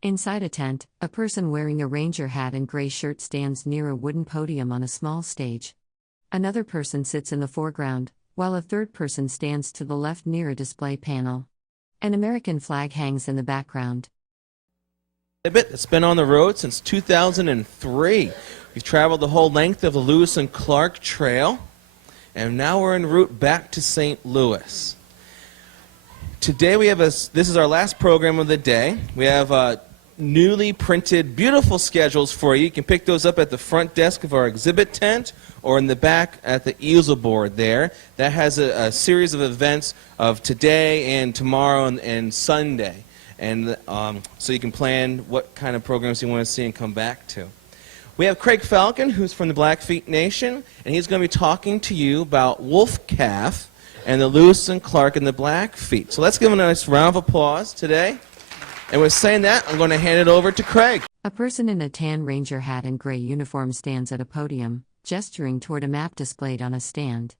Inside a tent, a person wearing a ranger hat and gray shirt stands near a wooden podium on a small stage. Another person sits in the foreground, while a third person stands to the left near a display panel. An American flag hangs in the background. It's been on the road since 2003. We've traveled the whole length of the Lewis and Clark Trail, and now we're en route back to St. Louis. Today this is our last program of the day. We have newly printed, beautiful schedules for you. You can pick those up at the front desk of our exhibit tent or in the back at the easel board there. That has a series of events of today and tomorrow and Sunday. And so you can plan what kind of programs you want to see and come back to. We have Craig Falcon, who's from the Blackfeet Nation, and he's going to be talking to you about wolf calf and the Lewis and Clark and the Blackfeet. So let's give him a nice round of applause today. And with saying that, I'm going to hand it over to Craig. A person in a tan ranger hat and gray uniform stands at a podium, gesturing toward a map displayed on a stand.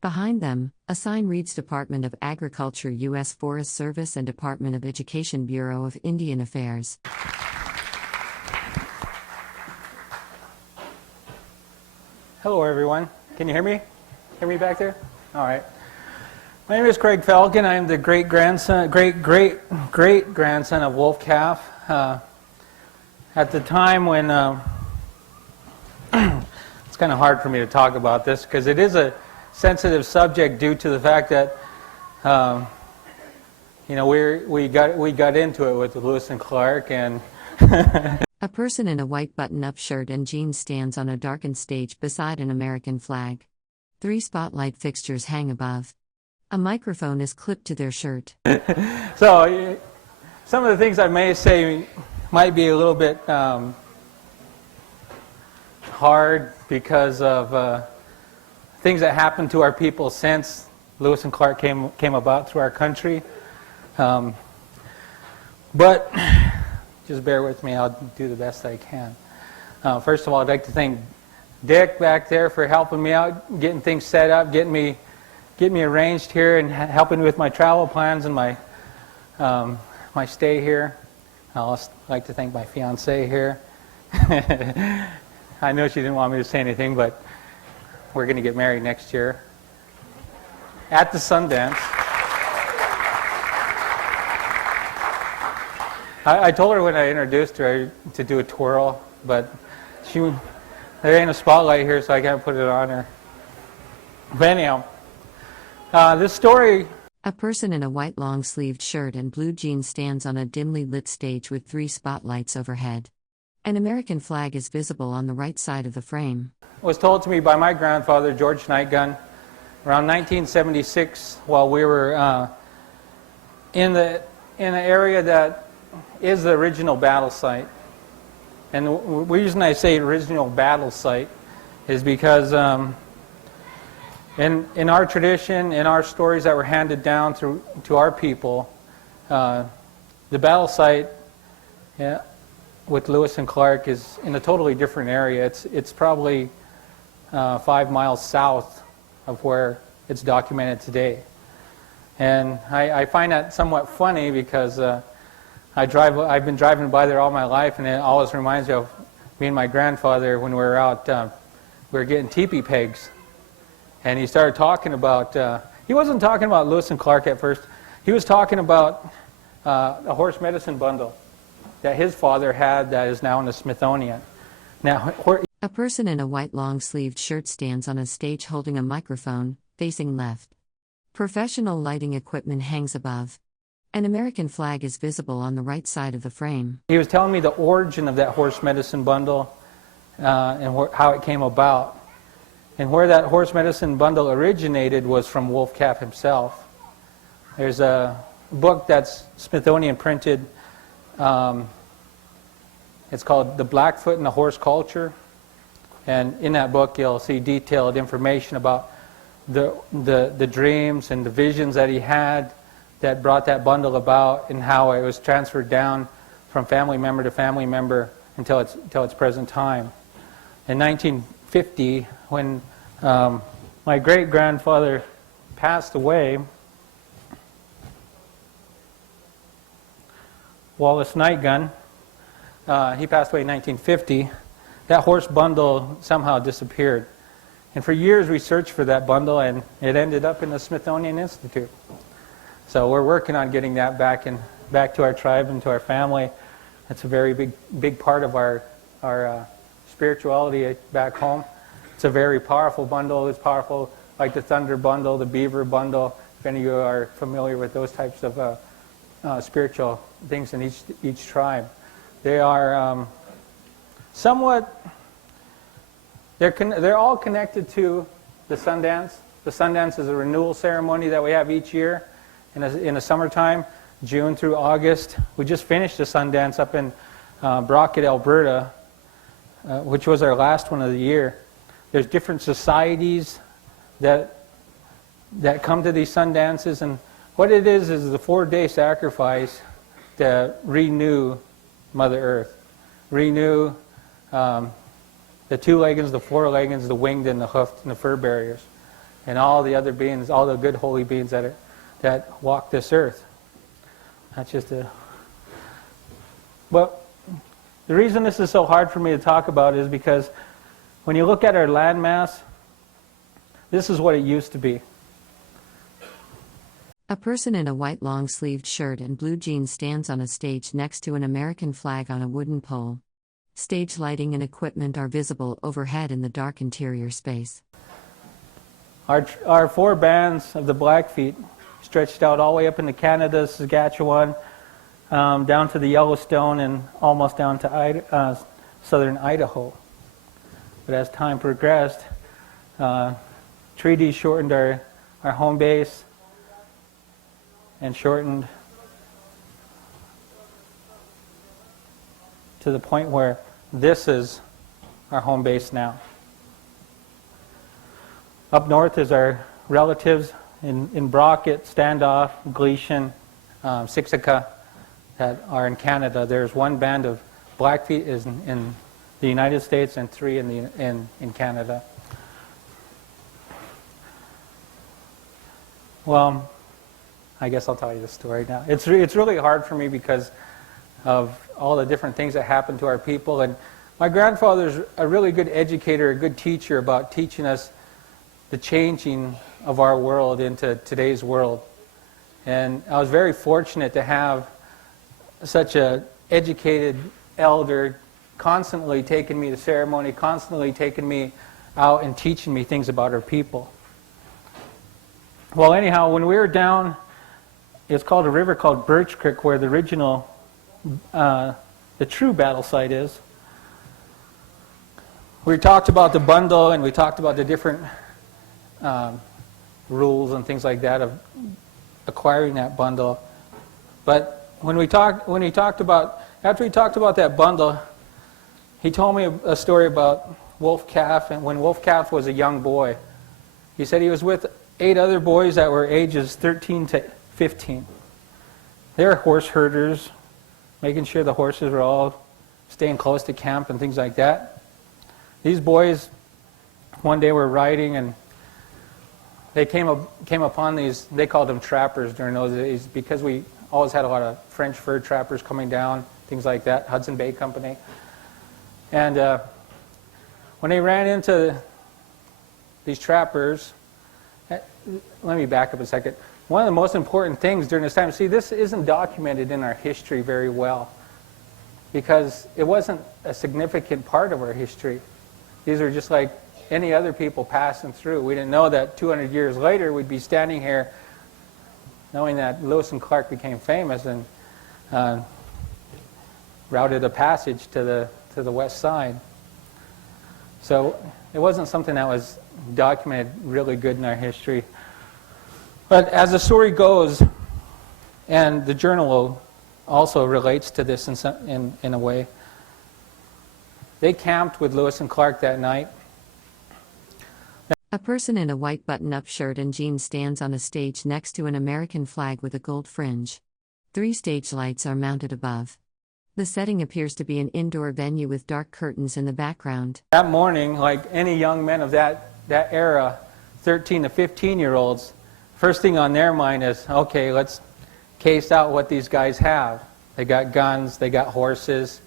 Behind them, a sign reads Department of Agriculture, U.S. Forest Service and Department of Education, Bureau of Indian Affairs. Hello, everyone. Can you hear me? Hear me back there? All right. My name is Craig Falcon. I'm the great-grandson of Wolf Calf. At the time when it's kind of hard for me to talk about this because it is a sensitive subject due to the fact that we got into it with Lewis and Clark and. A person in a white button-up shirt and jeans stands on a darkened stage beside an American flag. 3 spotlight fixtures hang above. A microphone is clipped to their shirt. So, some of the things I may say might be a little bit hard because of things that happened to our people since Lewis and Clark came about through our country. But just bear with me, I'll do the best I can. First of all, I'd like to thank Dick back there for helping me out, getting things set up, getting me arranged here and helping me with my travel plans and my stay here. I'd also like to thank my fiancée here. I know she didn't want me to say anything, but we're going to get married next year at the Sundance. I told her when I introduced her to do a twirl, but there ain't a spotlight here, so I can't put it on her. But anyhow, this story... A person in a white long-sleeved shirt and blue jeans stands on a dimly lit stage with 3 spotlights overhead. An American flag is visible on the right side of the frame. Was told to me by my grandfather, George Nightgun, around 1976, while we were in the area that is the original battle site. And the reason I say original battle site is because in our tradition, in our stories that were handed down to our people, the battle site with Lewis and Clark is in a totally different area. It's probably 5 miles south of where it's documented today. And I find that somewhat funny because I've been driving by there all my life, and it always reminds me of me and my grandfather when we were out. We were getting teepee pegs, and he started talking about. He wasn't talking about Lewis and Clark at first. He was talking about a horse medicine bundle that his father had that is now in the Smithsonian. Now, a person in a white long-sleeved shirt stands on a stage holding a microphone, facing left. Professional lighting equipment hangs above. An American flag is visible on the right side of the frame. He was telling me the origin of that horse medicine bundle and how it came about. And where that horse medicine bundle originated was from Wolf Calf himself. There's a book that's Smithsonian printed. It's called The Blackfoot and the Horse Culture. And in that book you'll see detailed information about the dreams and the visions that he had that brought that bundle about and how it was transferred down from family member to family member until its present time. In 1950, when my great-grandfather passed away, Wallace Nightgun, he passed away in 1950, that horse bundle somehow disappeared. And for years we searched for that bundle, and it ended up in the Smithsonian Institute. So we're working on getting that back to our tribe and to our family. It's a very big part of our spirituality back home. It's a very powerful bundle. It's powerful like the thunder bundle, the beaver bundle, if any of you are familiar with those types of spiritual things in each tribe. They are somewhat, they're all connected to the Sundance. The Sundance is a renewal ceremony that we have each year in the summertime, June through August. We just finished the Sundance up in Brockett, Alberta, which was our last one of the year. There's different societies that come to these Sundances, and what it is the 4-day sacrifice to renew Mother Earth. Renew the 2 leggings, the 4 leggings, the winged and the hoofed and the fur bearers, and all the other beings, all the good holy beings that walk this earth. That's just a... But the reason this is so hard for me to talk about is because when you look at our landmass, this is what it used to be. A person in a white long-sleeved shirt and blue jeans stands on a stage next to an American flag on a wooden pole. Stage lighting and equipment are visible overhead in the dark interior space. Our 4 bands of the Blackfeet stretched out all the way up into Canada, Saskatchewan, down to the Yellowstone, and almost down to southern Idaho. But as time progressed, treaties shortened our home base and shortened to the point where this is our home base now. Up north is our relatives in Brockett, Standoff, Gleason, Siksika that are in Canada. There's 1 band of Blackfeet is in the United States and 3 in Canada. Well, I guess I'll tell you the story now. It's really hard for me because of all the different things that happen to our people. And my grandfather's a really good educator, a good teacher about teaching us the changing of our world into today's world. And I was very fortunate to have such an educated elder constantly taking me to ceremony, constantly taking me out and teaching me things about our people. Well, anyhow, when we were down, it's called a river called Birch Creek, where the original, the true battle site is. We talked about the bundle, and we talked about the different rules and things like that of acquiring that bundle. But after we talked about that bundle, he told me a story about Wolf Calf, and when Wolf Calf was a young boy, he said he was with 8 other boys that were ages 13 to 15. They were horse herders, making sure the horses were all staying close to camp and things like that. These boys, one day were riding, and they came upon these, they called them trappers during those days, because we always had a lot of French fur trappers coming down, things like that, Hudson Bay Company. And when they ran into these trappers, let me back up a second. One of the most important things during this time, see, this isn't documented in our history very well because it wasn't a significant part of our history. These are just like any other people passing through. We didn't know that 200 years later we'd be standing here knowing that Lewis and Clark became famous and routed a passage to the west side. So it wasn't something that was documented really good in our history. But as the story goes, and the journal also relates to this in a way, they camped with Lewis and Clark that night. A person in a white button-up shirt and jeans stands on a stage next to an American flag with a gold fringe. 3 stage lights are mounted above. The setting appears to be an indoor venue with dark curtains in the background. That morning, like any young men of that era, 13 to 15-year-olds, first thing on their mind is, okay, let's case out what these guys have. They got guns, they got horses,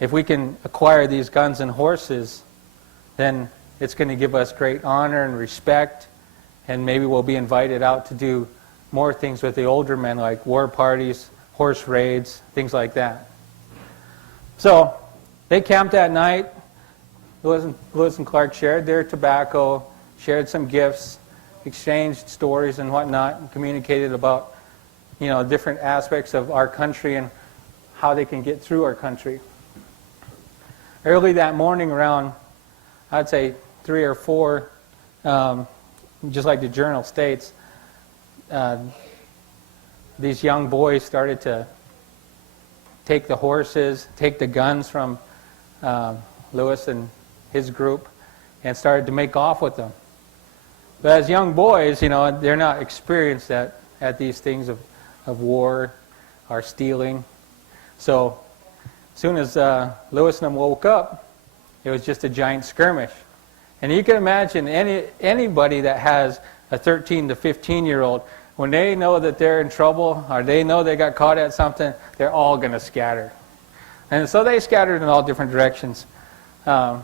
if we can acquire these guns and horses, then it's going to give us great honor and respect, and maybe we'll be invited out to do more things with the older men, like war parties, horse raids, things like that. So they camped that night. Lewis and Clark shared their tobacco, shared some gifts, exchanged stories and whatnot, and communicated about, different aspects of our country and how they can get through our country. Early that morning, around, I'd say 3 or 4, just like the journal states, these young boys started to take the horses, take the guns from Lewis and his group, and started to make off with them. But as young boys, they're not experienced at these things of war or stealing. So as soon as Lewis and them woke up, it was just a giant skirmish. And you can imagine anybody that has a 13 to 15-year-old, when they know that they're in trouble or they know they got caught at something, they're all going to scatter. And so they scattered in all different directions. My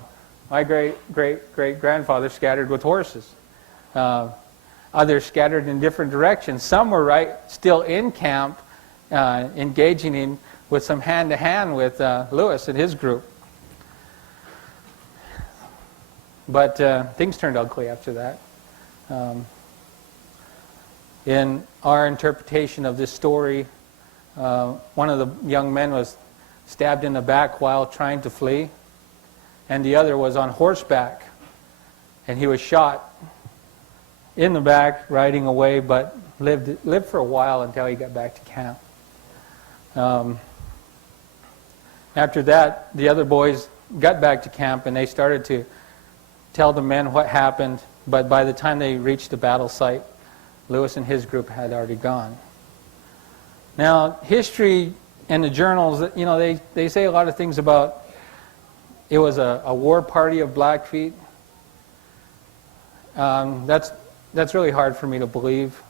great-great-great-grandfather scattered with horses. Others scattered in different directions. Some were still in camp, engaging in with some hand-to-hand with Lewis and his group. But things turned ugly after that. In our interpretation of this story, one of the young men was stabbed in the back while trying to flee, and the other was on horseback, and he was shot in the back riding away, but lived for a while until he got back to camp. After that, the other boys got back to camp, and they started to tell the men what happened, but by the time they reached the battle site, Lewis and his group had already gone. Now, history and the journals, they say a lot of things about it was a war party of Blackfeet. That's really hard for me to believe.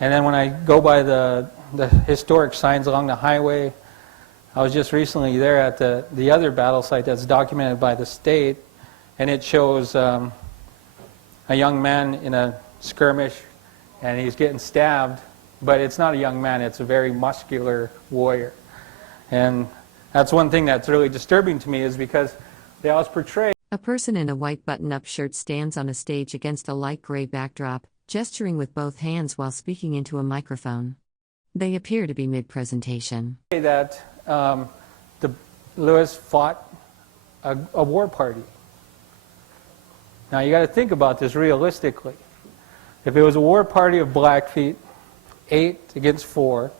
And then when I go by the historic signs along the highway, I was just recently there at the other battle site that's documented by the state, and it shows a young man in a skirmish, and he's getting stabbed, but it's not a young man, it's a very muscular warrior. And that's one thing that's really disturbing to me, is because they always portray... A person in a white button-up shirt stands on a stage against a light gray backdrop, gesturing with both hands while speaking into a microphone. They appear to be mid-presentation. That Lewis fought a war party. Now you got to think about this realistically. If it was a war party of Blackfeet, 8 against 4,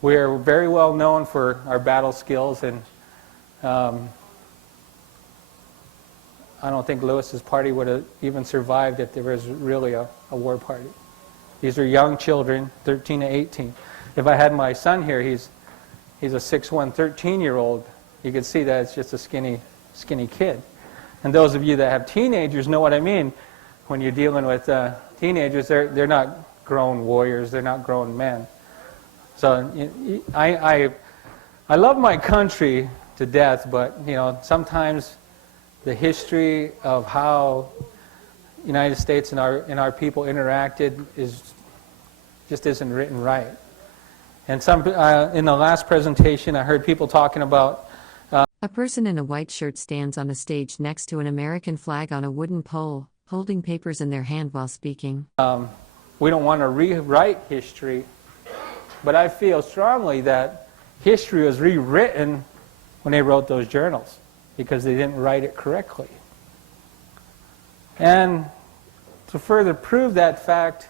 we're very well known for our battle skills, and I don't think Lewis's party would have even survived if there was really a war party. These are young children, 13 to 18. If I had my son here, he's a 6'1", 13-year-old. You could see that it's just a skinny kid. And those of you that have teenagers know what I mean. When you're dealing with teenagers, they're not grown warriors. They're not grown men. So I love my country to death, but sometimes the history of how United States and our people interacted just isn't written right. And in the last presentation, I heard people talking about a person in a white shirt stands on a stage next to an American flag on a wooden pole, holding papers in their hand while speaking. We don't want to rewrite history, but I feel strongly that history was rewritten when they wrote those journals, because they didn't write it correctly. And to further prove that fact,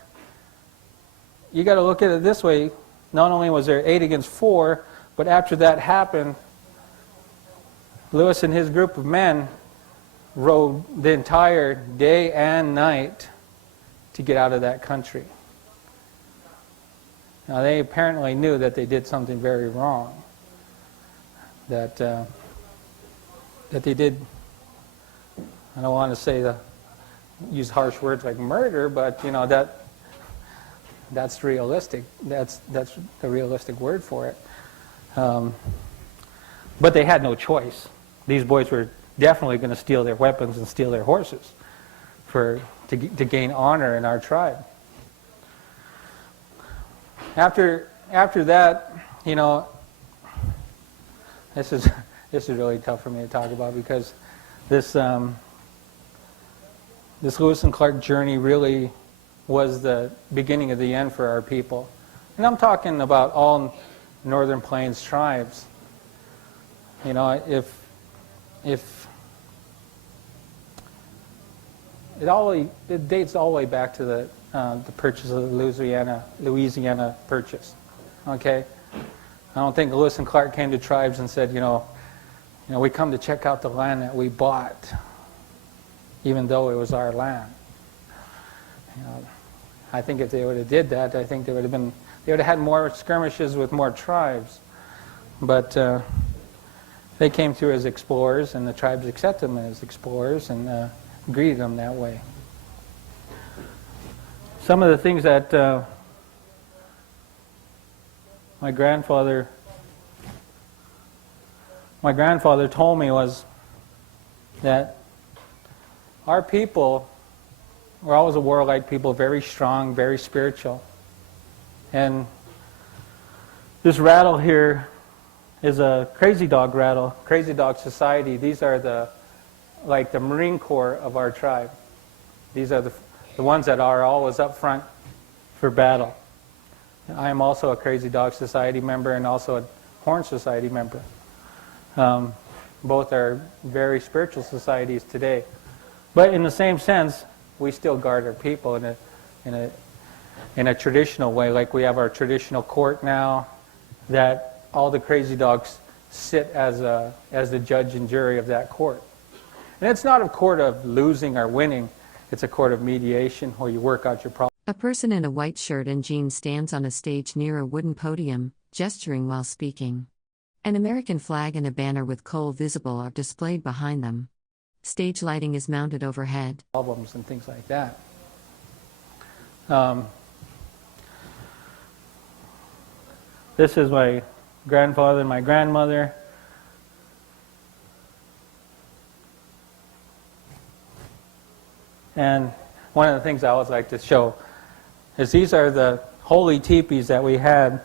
you got to look at it this way. Not only was there 8 against 4, but after that happened, Lewis and his group of men rode the entire day and night to get out of that country. Now, they apparently knew that they did something very wrong. That they did, I don't want to say use harsh words like murder, but that's realistic. That's the realistic word for it. But they had no choice. These boys were definitely going to steal their weapons and steal their horses to gain honor in our tribe. After that, you know, this is really tough for me to talk about, because this Lewis and Clark journey really was the beginning of the end for our people. And I'm talking about all Northern Plains tribes. You know, if it dates all the way back to the purchase of the Louisiana Purchase. Okay, I don't think Lewis and Clark came to tribes and said, you know, we come to check out the land that we bought, even though it was our land. You know, I think if they would have did that, I think they would have had more skirmishes with more tribes. But they came through as explorers, and the tribes accepted them as explorers and greeted them that way. Some of the things that my grandfather told me was that our people were always a warlike people, very strong, very spiritual. And this rattle here is a crazy dog rattle, crazy dog society. These are like the Marine Corps of our tribe. These are the ones that are always up front for battle. I am also a Crazy Dog Society member and also a Horn Society member. Both are very spiritual societies today. But in the same sense, we still guard our people in a traditional way. Like we have our traditional court now, that all the crazy dogs sit as the judge and jury of that court. And it's not a court of losing or winning. It's a court of mediation where you work out your problems. A person in a white shirt and jeans stands on a stage near a wooden podium, gesturing while speaking. An American flag and a banner with coal visible are displayed behind them. Stage lighting is mounted overhead. Problems and things like that. This is my grandfather and my grandmother. And one of the things I always like to show is these are the holy teepees that we had.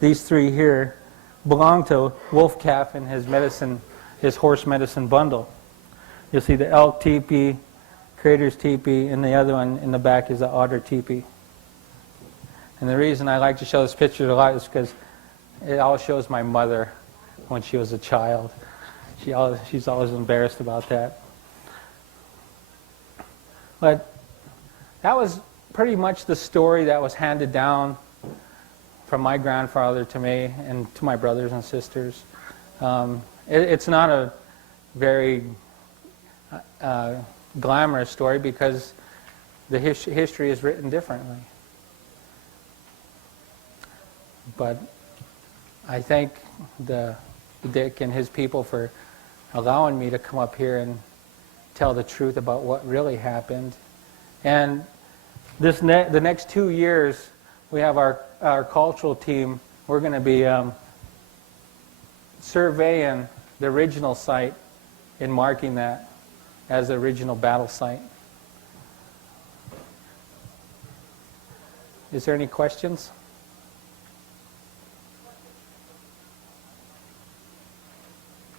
These three here belong to Wolf Calf and his horse medicine bundle. You'll see the elk teepee, Crater's teepee, and the other one in the back is the otter teepee. And the reason I like to show this picture a lot is because it always shows my mother when she was a child. She's always embarrassed about that. But that was pretty much the story that was handed down from my grandfather to me and to my brothers and sisters. It's not a very glamorous story because the history is written differently. But I thank Dick and his people for allowing me to come up here and tell the truth about what really happened. And the next 2 years, we have our cultural team. We're going to be surveying the original site and marking that as the original battle site. Is there any questions?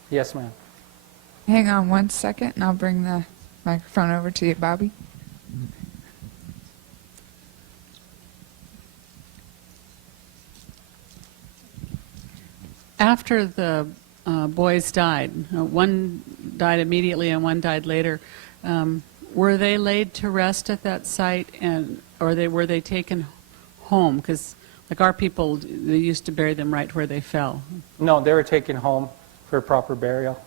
Yes, ma'am. Hang on 1 second, and I'll bring the microphone over to you, Bobby. After the boys died, one died immediately and one died later, were they laid to rest at that site, or were they taken home? Because like our people, they used to bury them right where they fell. No, they were taken home for proper burial.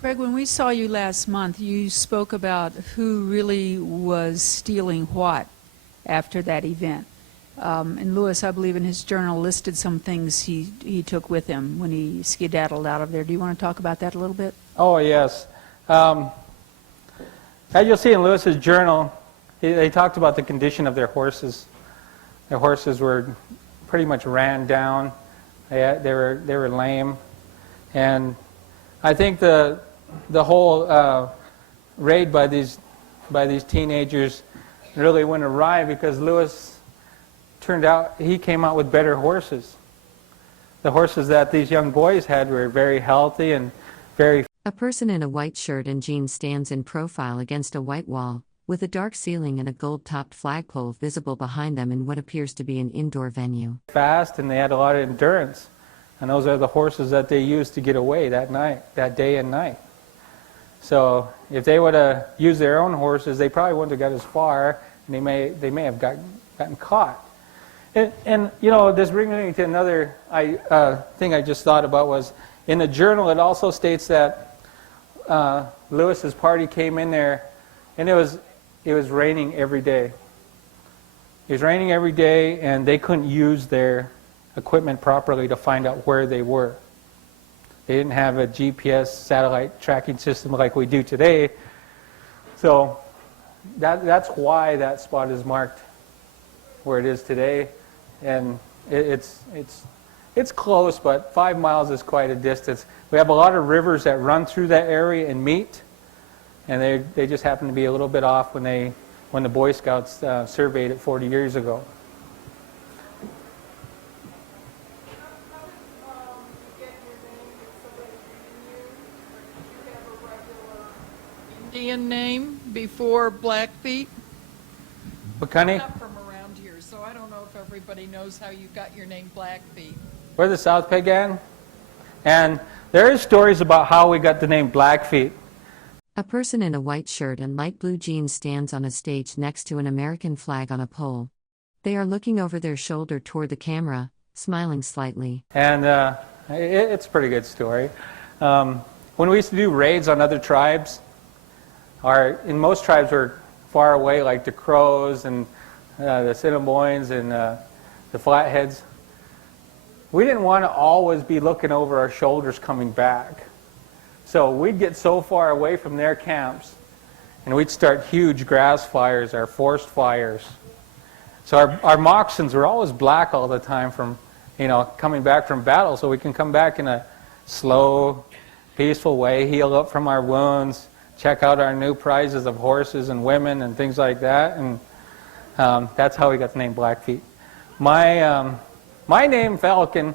Craig, when we saw you last month, you spoke about who really was stealing what after that event. And Lewis, I believe in his journal, listed some things he took with him when he skedaddled out of there. Do you want to talk about that a little bit? Oh, yes. As you'll see in Lewis's journal, they talked about the condition of their horses. Their horses were pretty much ran down. They were lame, and I think the whole raid by these teenagers really went awry because Lewis turned out he came out with better horses. The horses that these young boys had were very healthy and very. A person in a white shirt and jeans stands in profile against a white wall, with a dark ceiling and a gold-topped flagpole visible behind them in what appears to be an indoor venue. Fast, and they had a lot of endurance. And those are the horses that they used to get away that day and night. So if they would have used their own horses, they probably wouldn't have got as far, and they may have gotten caught. And you know, this brings me to another thing I just thought about was, in the journal it also states that Lewis's party came in there, and it was raining every day. It was raining every day, and they couldn't use their equipment properly to find out where they were. They didn't have a GPS satellite tracking system like we do today. So that's why that spot is marked where it is today. And it's close, but 5 miles is quite a distance. We have a lot of rivers that run through that area and meet, and they just happen to be a little bit off when the Boy Scouts surveyed it 40 years ago. Indian name before Blackfeet? Buckhunny? I'm not from around here, so I don't know if everybody knows how you got your name Blackfeet. We're the South Piegan, and there is stories about how we got the name Blackfeet. A person in a white shirt and light blue jeans stands on a stage next to an American flag on a pole. They are looking over their shoulder toward the camera, smiling slightly. And it's a pretty good story. When we used to do raids on other tribes, in most tribes were far away, like the Crows and the Assiniboines and the Flatheads. We didn't want to always be looking over our shoulders coming back. So we'd get so far away from their camps, and we'd start huge grass fires, our forest fires. So our moccasins were always black all the time from, coming back from battle, so we can come back in a slow, peaceful way, heal up from our wounds, check out our new prizes of horses and women and things like that, and that's how we got the name Blackfeet. My name, Falcon,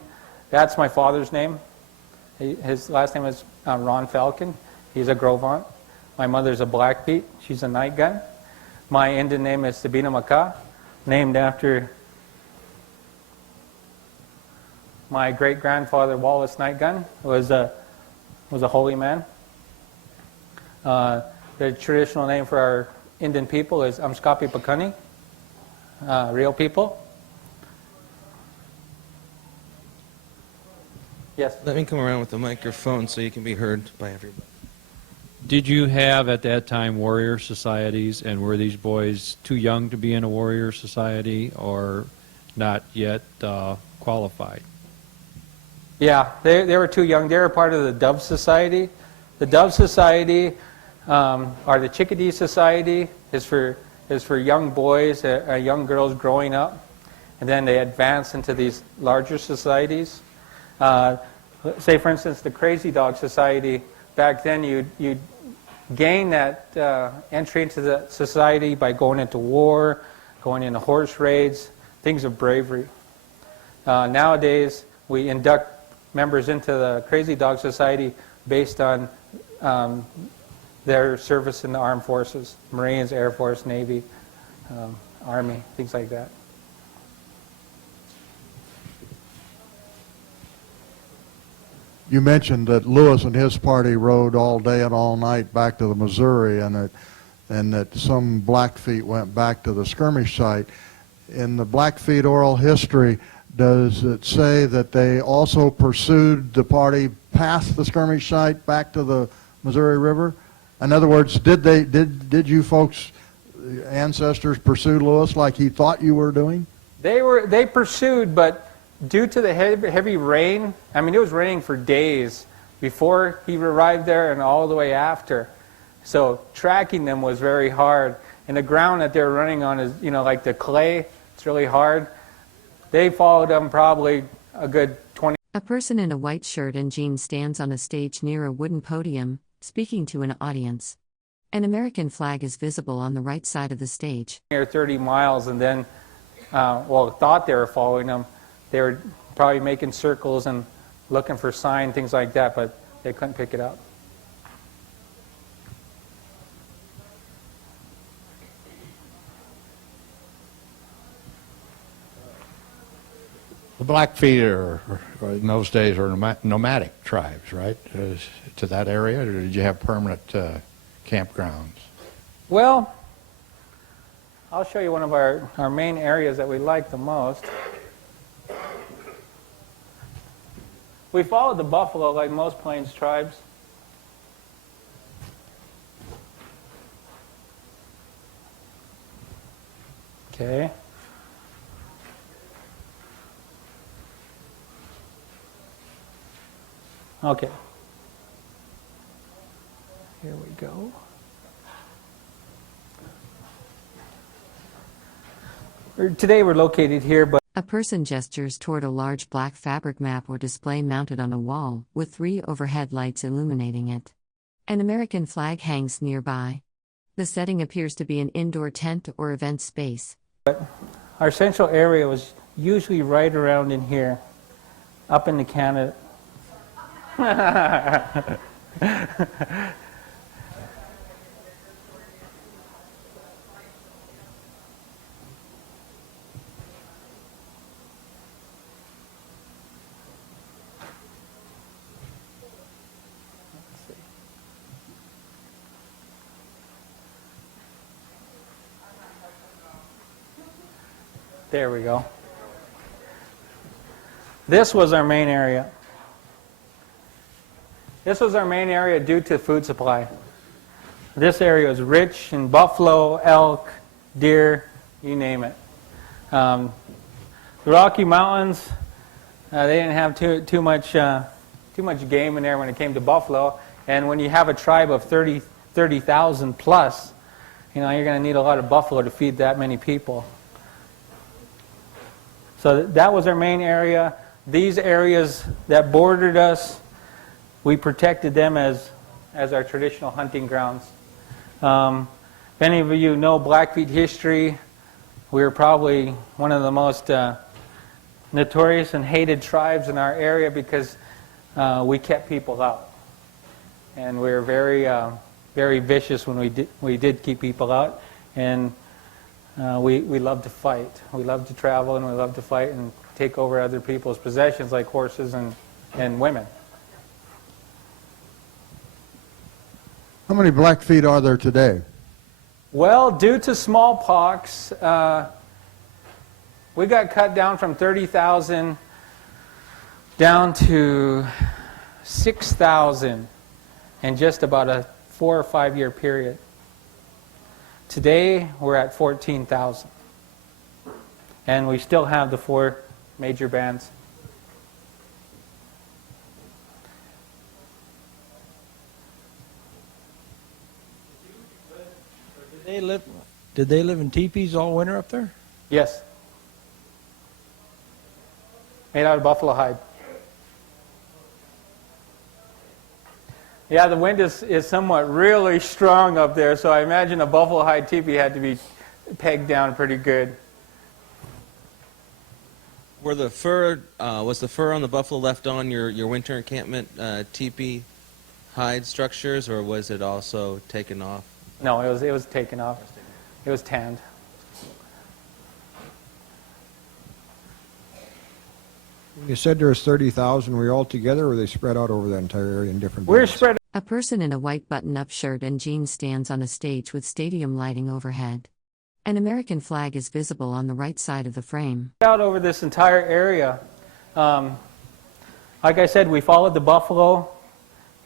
that's my father's name. His last name is Ron Falcon. He's a Gros Ventre. My mother's a Blackfeet. She's a night gun. My Indian name is Sabina Maka, named after my great-grandfather Wallace Night Gun, was a holy man. The traditional name for our Indian people is Amskapi Pakani, real people. Yes. Let me come around with the microphone so you can be heard by everybody. Did you have at that time warrior societies, and were these boys too young to be in a warrior society or not yet qualified? Yeah, they were too young. They were part of the Dove Society. The Dove Society, or the Chickadee Society, is for young boys, young girls growing up, and then they advance into these larger societies. Say, for instance, the Crazy Dog Society. Back then, you'd gain that entry into the society by going into war, going into horse raids, things of bravery. Nowadays, we induct members into the Crazy Dog Society based on their service in the armed forces, Marines, Air Force, Navy, Army, things like that. You mentioned that Lewis and his party rode all day and all night back to the Missouri, and that some Blackfeet went back to the skirmish site. In the Blackfeet oral history, does it say that they also pursued the party past the skirmish site back to the Missouri River? In other words, did you folks, ancestors, pursue Lewis like he thought you were doing? They pursued, but due to the heavy rain, I mean, it was raining for days before he arrived there and all the way after. So tracking them was very hard. And the ground that they're running on is, like the clay, it's really hard. they followed them probably a good 20. A person in a white shirt and jeans stands on a stage near a wooden podium, speaking to an audience. An American flag is visible on the right side of the stage. Or 30 miles, and then, thought they were following them. They were probably making circles and looking for sign, things like that, but they couldn't pick it up. The Blackfeet in those days are nomadic tribes, right? To that area, or did you have permanent campgrounds? Well, I'll show you one of our main areas that we like the most. We followed the buffalo like most plains tribes. Okay. Okay. Here we go. Today we're located here, but A person gestures toward a large black fabric map or display mounted on a wall, with 3 overhead lights illuminating it. An American flag hangs nearby. The setting appears to be an indoor tent or event space. our central area was usually right around in here, up into Canada. There we go. This was our main area. This was our main area due to food supply. This area was rich in buffalo, elk, deer, you name it. The Rocky Mountains, they didn't have too much game in there when it came to buffalo. And when you have a tribe of 30,000 plus, you're going to need a lot of buffalo to feed that many people. So that was our main area. These areas that bordered us, we protected them as our traditional hunting grounds. If any of you know Blackfeet history, we were probably one of the most notorious and hated tribes in our area because we kept people out. And we were very vicious when we did keep people out. And we love to fight. We love to travel, and we love to fight and take over other people's possessions like horses and women. How many Blackfeet are there today? Well, due to smallpox, we got cut down from 30,000 down to 6,000 in just about a 4 or 5 year period. Today, we're at 14,000. And we still have the 4 major bands. Did they live in teepees all winter up there? Yes. Made out of buffalo hide. Yeah, the wind is somewhat really strong up there, so I imagine a buffalo hide teepee had to be pegged down pretty good. Was the fur on the buffalo left on your winter encampment teepee hide structures, or was it also taken off? No, it was taken off. It was tanned. You said there was 30,000. Were you all together, or were they spread out over that entire area in different We're bands? spread A person in a white button-up shirt and jeans stands on a stage with stadium lighting overhead. An American flag is visible on the right side of the frame. out over this entire area. Like I said, we followed the buffalo,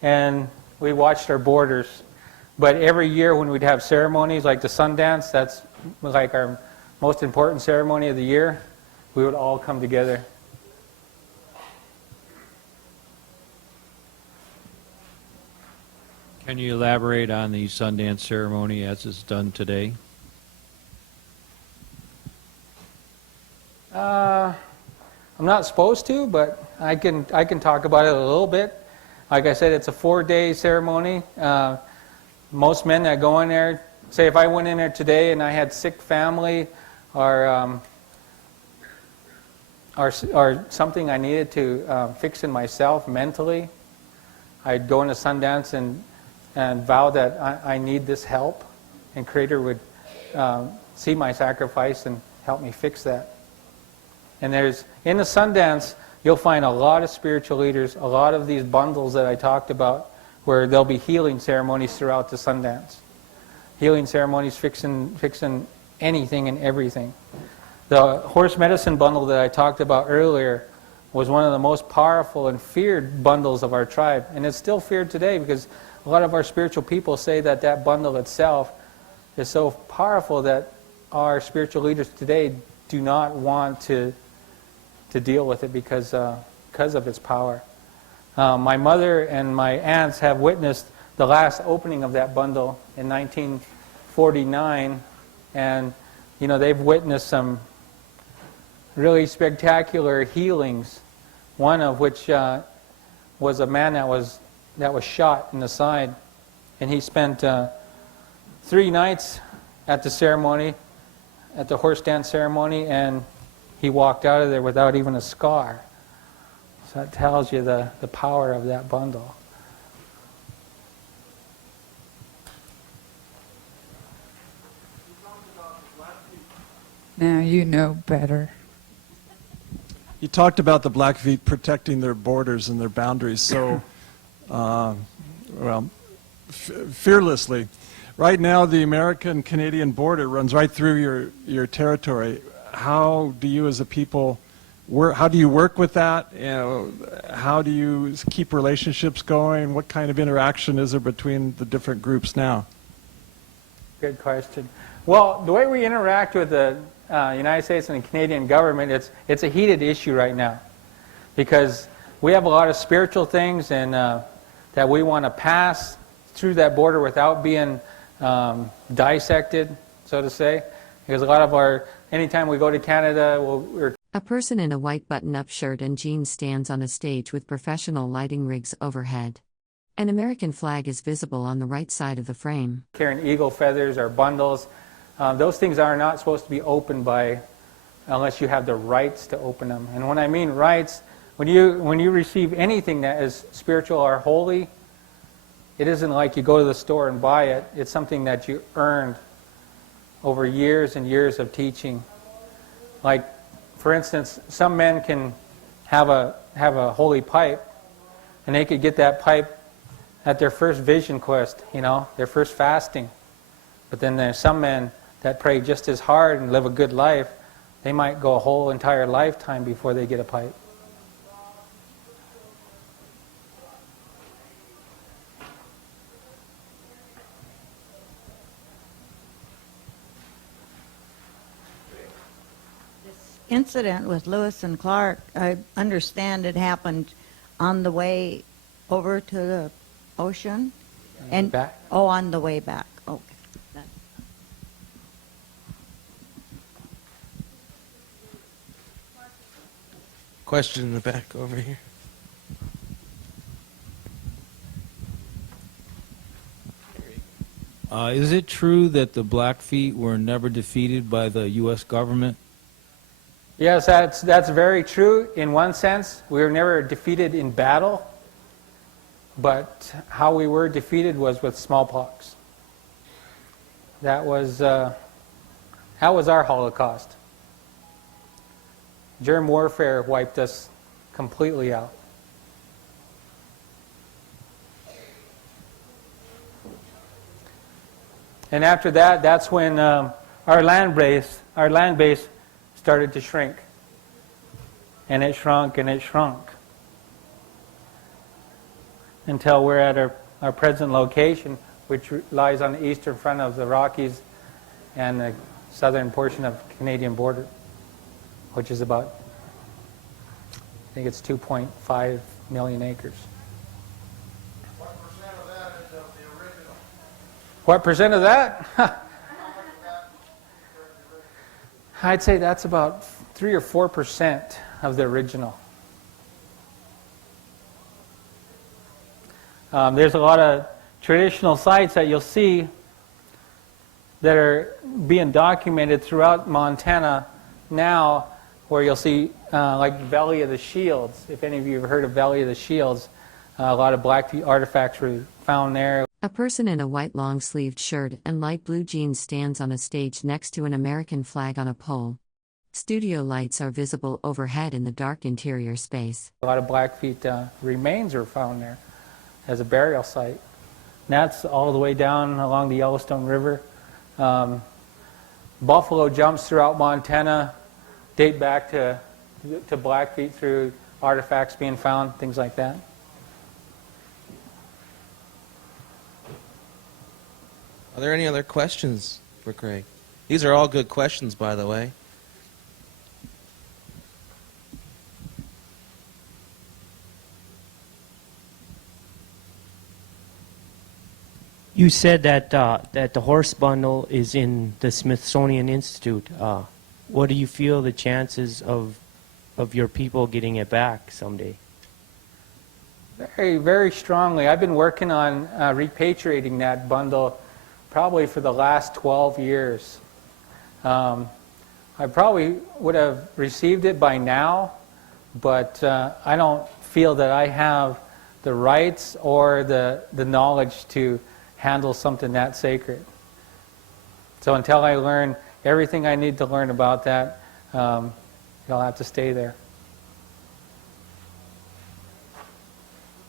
and we watched our borders. But every year when we'd have ceremonies like the Sundance, that's like our most important ceremony of the year, we would all come together. Can you elaborate on the Sundance ceremony as it's done today? I'm not supposed to, but I can talk about it a little bit. Like I said, it's a 4-day ceremony. Most men that go in there, say if I went in there today and I had sick family or something I needed to fix in myself mentally, I'd go into Sundance and vow that I need this help, and Creator would see my sacrifice and help me fix that. And in the Sundance, you'll find a lot of spiritual leaders, a lot of these bundles that I talked about, where there'll be healing ceremonies throughout the Sundance. Healing ceremonies fixing anything and everything. The horse medicine bundle that I talked about earlier was one of the most powerful and feared bundles of our tribe. And it's still feared today because a lot of our spiritual people say that that bundle itself is so powerful that our spiritual leaders today do not want to deal with it because of its power. My mother and my aunts have witnessed the last opening of that bundle in 1949, and they've witnessed some really spectacular healings. One of which was a man that was shot in the side, and he spent 3 nights at the ceremony, at the horse dance ceremony, and he walked out of there without even a scar. So that tells you the power of that bundle. Now you know better. You talked about the Blackfeet protecting their borders and their boundaries so, fearlessly. Right now, the American-Canadian border runs right through your territory. How do you as a people work? How do you work with that? How do you keep relationships going? What kind of interaction is there between the different groups now? Good question. Well, the way we interact with the United States and the Canadian government, it's a heated issue right now, because we have a lot of spiritual things and that we want to pass through that border without being dissected, so to say. Because a lot of anytime we go to Canada, A person in a white button-up shirt and jeans stands on a stage with professional lighting rigs overhead. An American flag is visible on the right side of the frame. Carrying eagle feathers or bundles. Those things are not supposed to be opened unless you have the rights to open them. And when I mean rights, when you receive anything that is spiritual or holy, it isn't like you go to the store and buy it. It's something that you earned over years and years of teaching. Like, for instance, some men can have a holy pipe, and they could get that pipe at their first vision quest, their first fasting. But then there's some men that pray just as hard and live a good life. They might go a whole entire lifetime before they get a pipe. Incident with Lewis and Clark, I understand it happened on the way over to the ocean and back. Oh, on the way back. Okay. Question in the back over here. Is it true that the Blackfeet were never defeated by the U.S. government? Yes, that's very true in one sense. We were never defeated in battle, but how we were defeated was with smallpox. That was our Holocaust. Germ warfare wiped us completely out. And after that, that's when our land base started to shrink. And it shrunk and it shrunk. Until we're at our present location, which lies on the eastern front of the Rockies and the southern portion of the Canadian border, which is about, I think it's 2.5 million acres. What percent of that is of the original? What percent of that? I'd say that's about 3 or 4% of the original. There's a lot of traditional sites that you'll see that are being documented throughout Montana now, where you'll see like Valley of the Shields. If any of you have heard of Valley of the Shields, a lot of Blackfeet artifacts were found there. A person in a white long-sleeved shirt and light blue jeans stands on a stage next to an American flag on a pole. Studio lights are visible overhead in the dark interior space. A lot of Blackfeet remains are found there as a burial site. And that's all the way down along the Yellowstone River. Buffalo jumps throughout Montana, date back to Blackfeet through artifacts being found, things like that. Are there any other questions for Craig? These are all good questions, by the way. You said that that the horse bundle is in the Smithsonian Institute. What do you feel the chances of your people getting it back someday? Very, very strongly. I've been working on repatriating that bundle probably for the last 12 years. I probably would have received it by now, but I don't feel that I have the rights or the knowledge to handle something that sacred. So until I learn everything I need to learn about that, I'll have to stay there.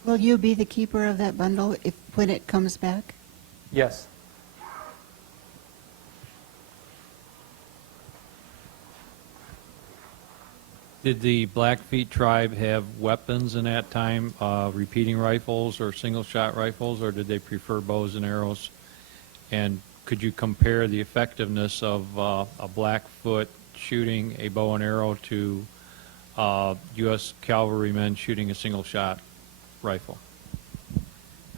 Will you be the keeper of that bundle when it comes back? Yes. Did the Blackfeet tribe have weapons in that time, repeating rifles or single-shot rifles, or did they prefer bows and arrows? And could you compare the effectiveness of a Blackfoot shooting a bow and arrow to U.S. cavalrymen shooting a single-shot rifle?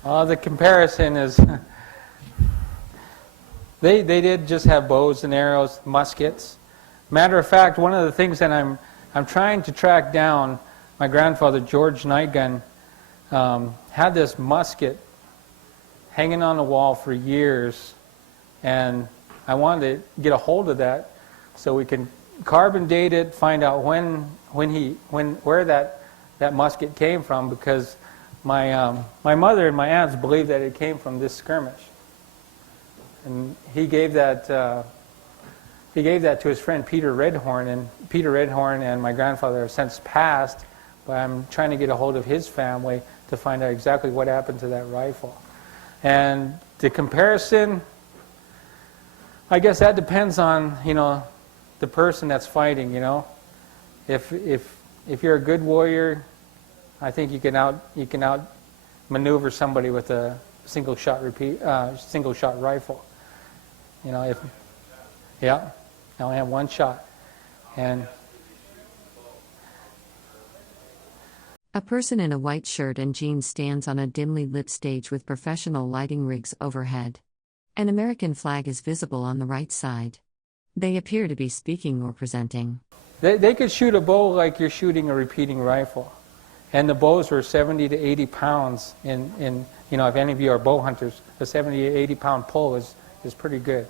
The comparison is they did just have bows and arrows, muskets. Matter of fact, one of the things that I'm trying to track down, my grandfather, George Nightgun, had this musket hanging on the wall for years, and I wanted to get a hold of that so we can carbon date it, find out where that musket came from, because my mother and my aunts believed that it came from this skirmish. And he gave that to his friend Peter Redhorn, and Peter Redhorn and my grandfather have since passed, but I'm trying to get a hold of his family to find out exactly what happened to that rifle. And the comparison, I guess that depends on, the person that's fighting, If you're a good warrior, I think you can outmaneuver somebody with a single shot rifle. I only have one shot. And a person in a white shirt and jeans stands on a dimly lit stage with professional lighting rigs overhead. An American flag is visible on the right side. They appear to be speaking or presenting. They could shoot a bow like you're shooting a repeating rifle. And the bows were 70 to 80 pounds. If any of you are bow hunters, a 70 to 80 pound pull is pretty good.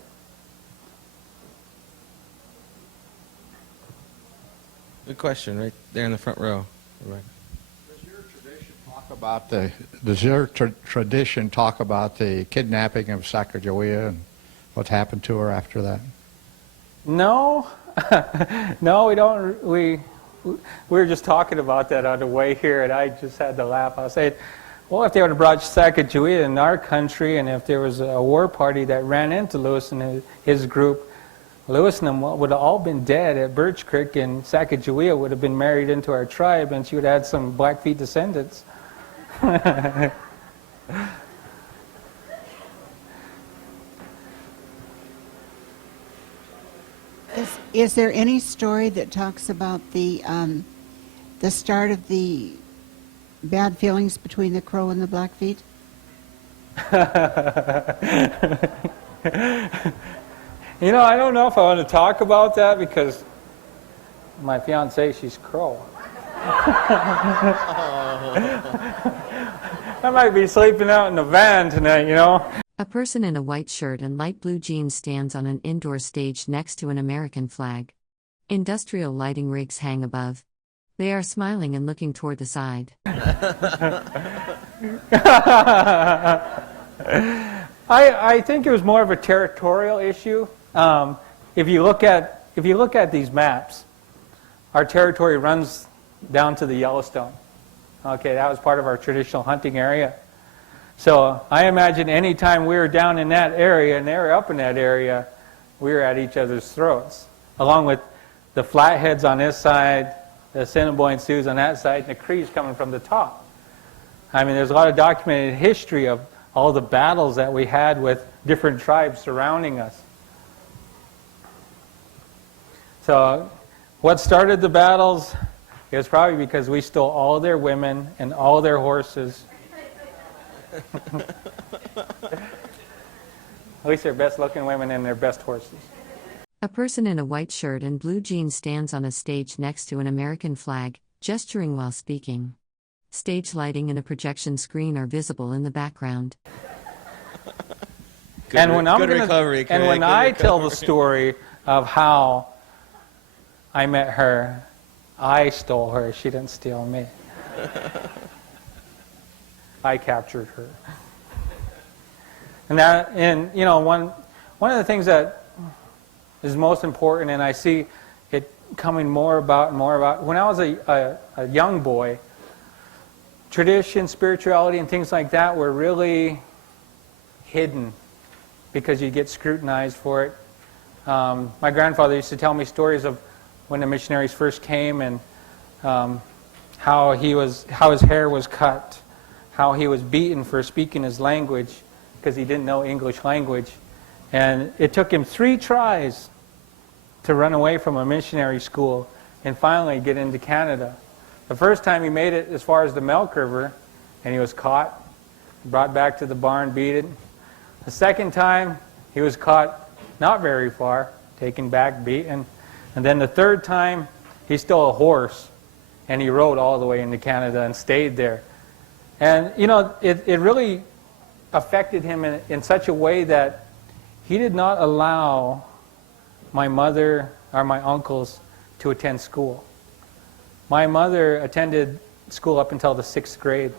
Good question, right there in the front row. Right. Does your tradition talk about the kidnapping of Sacagawea and what happened to her after that? No, no, we don't. We were just talking about that on the way here, and I just had to laugh. I was saying, well, if they would have brought Sacagawea in our country, and if there was a war party that ran into Lewis and his group, Lewis and them would have all been dead at Birch Creek, and Sacagawea would have been married into our tribe, and she would have had some Blackfeet descendants. Is there any story that talks about the start of the bad feelings between the Crow and the Blackfeet? I don't know if I want to talk about that because my fiancée, she's Crow. I might be sleeping out in the van tonight, you know. A person in a white shirt and light blue jeans stands on an indoor stage next to an American flag. Industrial lighting rigs hang above. They are smiling and looking toward the side. I think it was more of a territorial issue. If you look at these maps, our territory runs down to the Yellowstone. Okay, that was part of our traditional hunting area. So I imagine any time we were down in that area and they were up in that area, we were at each other's throats, along with the Flatheads on this side, the Assiniboine Sioux on that side, and the Crees coming from the top. I mean, there's a lot of documented history of all the battles that we had with different tribes surrounding us. So what started the battles? It was probably because we stole all their women and all their horses. At least their best looking women and their best horses. A person in a white shirt and blue jeans stands on a stage next to an American flag, gesturing while speaking. Stage lighting and a projection screen are visible in the background. And when I tell the story of how I met her, I stole her. She didn't steal me. I captured her. And you know, one of the things that is most important, and I see it coming more about and more about. When I was a young boy, tradition, spirituality, and things like that were really hidden because you get scrutinized for it. My grandfather used to tell me stories of when the missionaries first came and how his hair was cut, how he was beaten for speaking his language because he didn't know English language. And it took him 3 tries to run away from a missionary school and finally get into Canada. The first time he made it as far as the Milk River, and he was caught, brought back to the barn, beaten. The second time, he was caught not very far, taken back, beaten. And then the third time, he stole a horse, and he rode all the way into Canada and stayed there. And, you know, it really affected him in such a way that he did not allow my mother or my uncles to attend school. My mother attended school up until the 6th grade.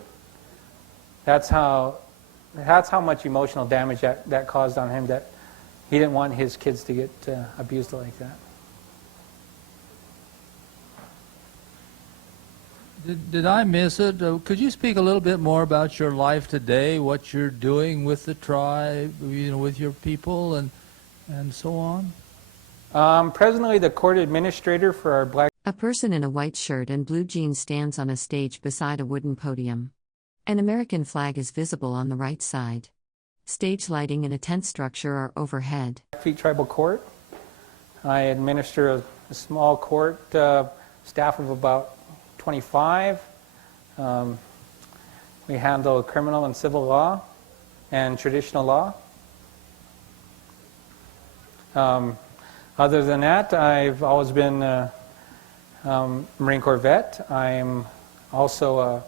That's how much emotional damage that caused on him, that he didn't want his kids to get abused like that. Did I miss it? Could you speak a little bit more about your life today, what you're doing with the tribe, you know, with your people, and so on? Presently the court administrator for our Black... A person in a white shirt and blue jeans stands on a stage beside a wooden podium. An American flag is visible on the right side. Stage lighting and a tent structure are overhead. Blackfeet Tribal Court. I administer a small court, staff of about 25. We handle criminal and civil law and traditional law. Other than that, I've always been a Marine Corps vet. I'm also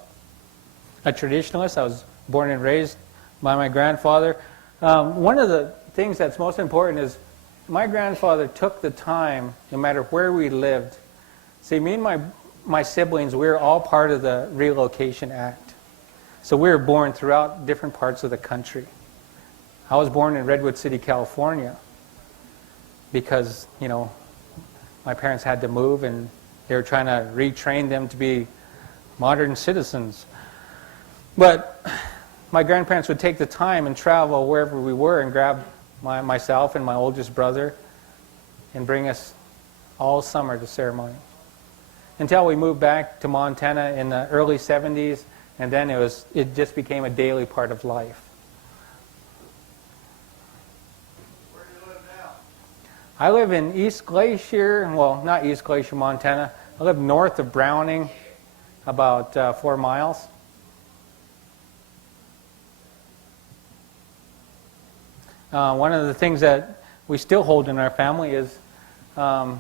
a traditionalist. I was born and raised by my grandfather. One of the things that's most important is my grandfather took the time, no matter where we lived. See, me and my siblings, we were all part of the Relocation Act. So we were born throughout different parts of the country. I was born in Redwood City, California, because, you know, my parents had to move and they were trying to retrain them to be modern citizens. But my grandparents would take the time and travel wherever we were and grab myself and my oldest brother and bring us all summer to ceremony. Until we moved back to Montana in the early 70s, and then it just became a daily part of life. Where do you live now? I live in East Glacier, well, not East Glacier, Montana. I live north of Browning, about 4 miles. One of the things that we still hold in our family is our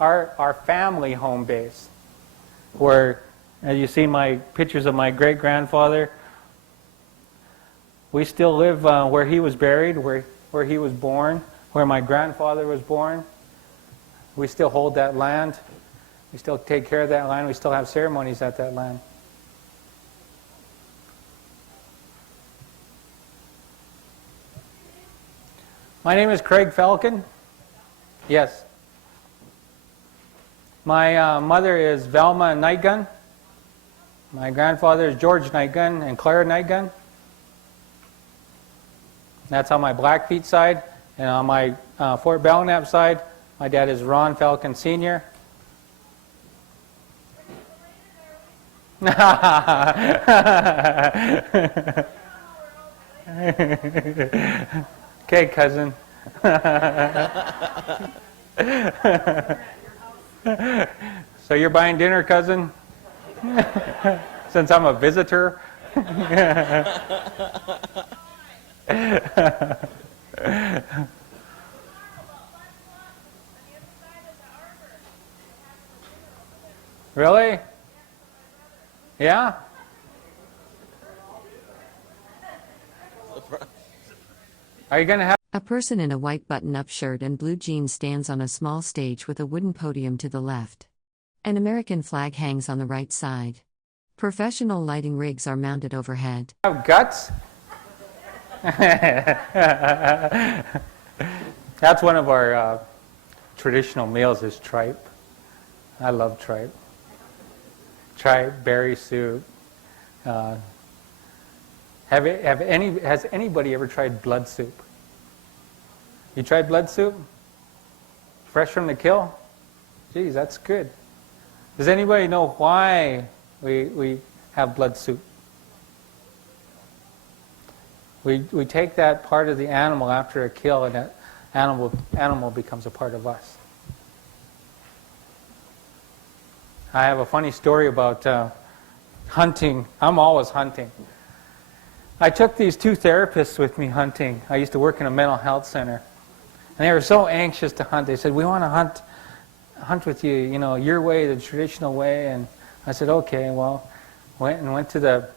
our family home base, where, as you see my pictures of my great-grandfather, we still live where he was buried, where he was born, where my grandfather was born. We still hold that land. We still take care of that land. We still have ceremonies at that land. My name is Craig Falcon. Yes. My mother is Velma Nightgun. My grandfather is George Nightgun and Clara Nightgun. That's on my Blackfeet side. And on my Fort Belknap side, my dad is Ron Falcon Sr. Okay, cousin. So you're buying dinner, cousin? Since I'm a visitor? Really? Yeah? Are you going to have... A person in a white button-up shirt and blue jeans stands on a small stage with a wooden podium to the left. An American flag hangs on the right side. Professional lighting rigs are mounted overhead. Have guts? That's one of our traditional meals is tripe. I love tripe. Tripe, berry soup. Has anybody ever tried blood soup? You tried blood soup? Fresh from the kill? Geez, that's good. Does anybody know why we have blood soup? We take that part of the animal after a kill, and that animal becomes a part of us. I have a funny story about hunting. I'm always hunting. I took these two therapists with me hunting. I used to work in a mental health center. And they were so anxious to hunt. They said, we want to hunt with you, your way, the traditional way. And I said, okay, well, went to the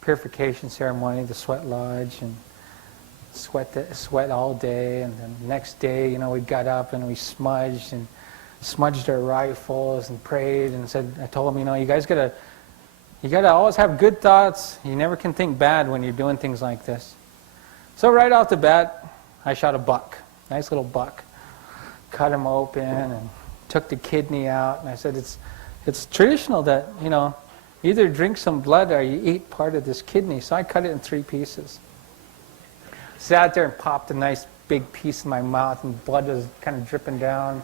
purification ceremony, the sweat lodge, and sweat all day. And then the next day, we got up and we smudged our rifles and prayed and said, I told them, you guys gotta always have good thoughts. You never can think bad when you're doing things like this. So right off the bat, I shot a buck, nice little buck. Cut him open and took the kidney out. And I said, it's traditional that, either drink some blood or you eat part of this kidney. So I cut it in 3 pieces. Sat there and popped a nice big piece in my mouth, and blood was kind of dripping down.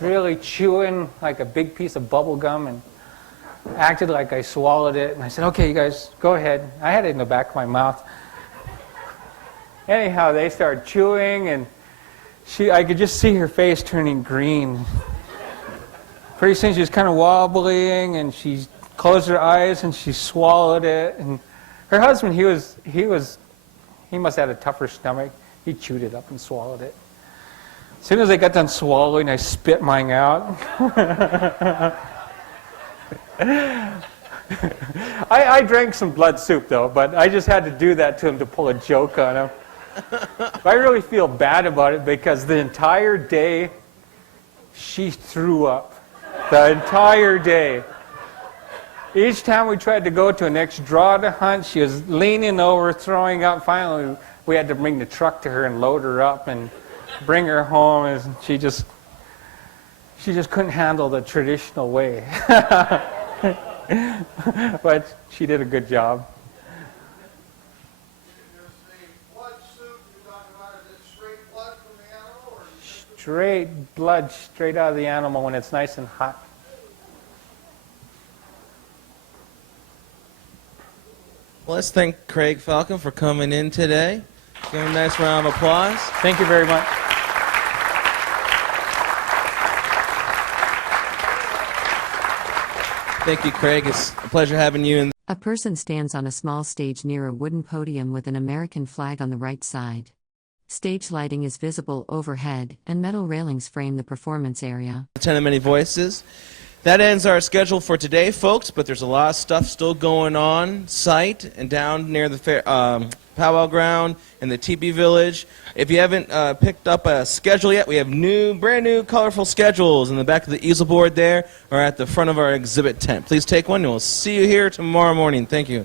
Really chewing like a big piece of bubble gum, and acted like I swallowed it. And I said, okay, you guys, go ahead. I had it in the back of my mouth. Anyhow, they started chewing, and I could just see her face turning green. Pretty soon she was kind of wobbling, and she closed her eyes and she swallowed it. And her husband, he must have had a tougher stomach. He chewed it up and swallowed it. As soon as I got done swallowing, I spit mine out. I drank some blood soup, though, but I just had to do that to him to pull a joke on him. But I really feel bad about it because the entire day, she threw up. The entire day. Each time we tried to go to a next draw to hunt, she was leaning over, throwing up. Finally, we had to bring the truck to her and load her up and bring her home. And she just couldn't handle the traditional way. But she did a good job. Straight blood, straight out of the animal when it's nice and hot. Well, let's thank Craig Falcon for coming in today. Give him a nice round of applause. Thank you very much. Thank you, Craig. It's a pleasure having you in. A person stands on a small stage near a wooden podium with an American flag on the right side. Stage lighting is visible overhead, and metal railings frame the performance area. 10 of many voices. That ends our schedule for today, folks, but there's a lot of stuff still going on site and down near the powwow ground and the teepee village. If you haven't picked up a schedule yet, we have brand new colorful schedules in the back of the easel board there or at the front of our exhibit tent. Please take one, and we'll see you here tomorrow morning. Thank you.